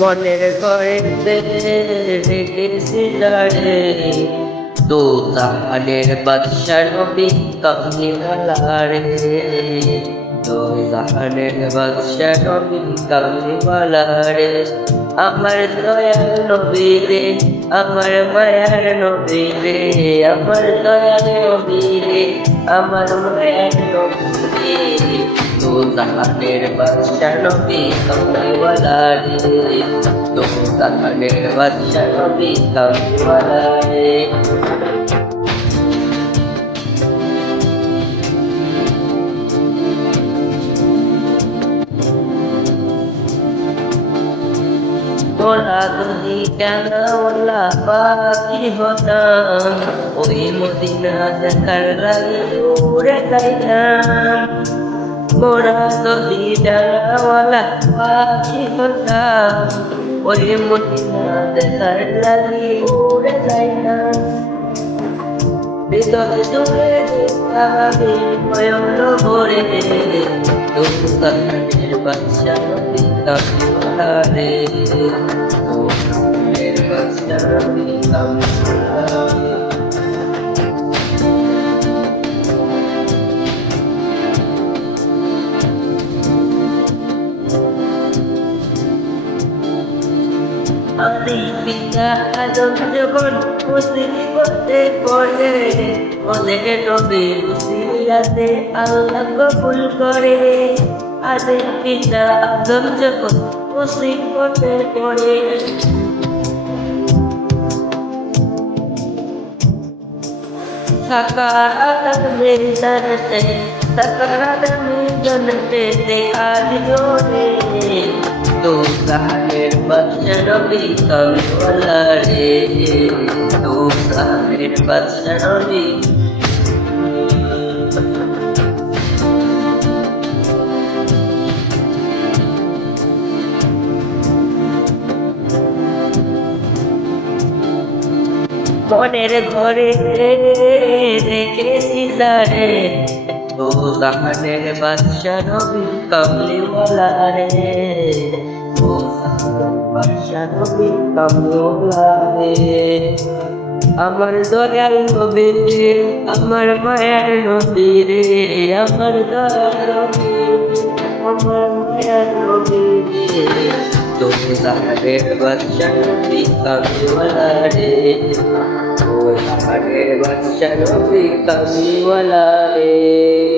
মনের করে রেখেছি রে তো জাহানের বাদশার কামলিওয়ালা রে তো বাদশা নবী কামলিওয়ালা রে আমার দয়াল নবী রে আমার মায়ার নবী রে আমার দয়াল নবী রে আমার মায়ার নবী রে তো জাহানের বাদশা নবী কামলিওয়ালা রে তো জাহানের বাদশা নবী কামলিওয়ালা তোরা যদি ডানাওয়ালা পাখি হতাম ওই মদিনা দেখার লাগে উড়ে যাইতাম মোরা যদি ডানাওয়ালা পাখি হতাম ওই মদিনা দেখার লাগে উড়ে যাইতাম হৃদয় জুড়ে আমি তবু বাচ্চা নদী কামিলা রে তবু কানের বাচ্চা নদী কামিলা রে আদি পিতা আদম যখন মুসিবতে পড়ে ওদের নবী মুসিয়াতে আল্লাহ কবুল করে। ಅದಕ್ಕಿಂತ ಧ್ವಂಸಕ್ಕೂ पड़े सकारात्मक में जनते सकारात्मक में जनते ते आदियो रे तू बच्चनों भी कवि वाला रे तू साहेर बच्चन भी মনের ঘরে রেখেছি তারে। ও জাহানের বাদশা নবী কামলিওয়ালা রে। বাদশা নবী কামলিওয়ালা রে। আমার দয়াল নবী রে, আমার মায়ার নবী রে। আমার দয়াল নবী, আমার মায়ার নবী রে। তুমি জাহানের বাদশা নবী কামলিওয়ালা রে ও জাহানের বাদশা নবী কামলিওয়ালা রে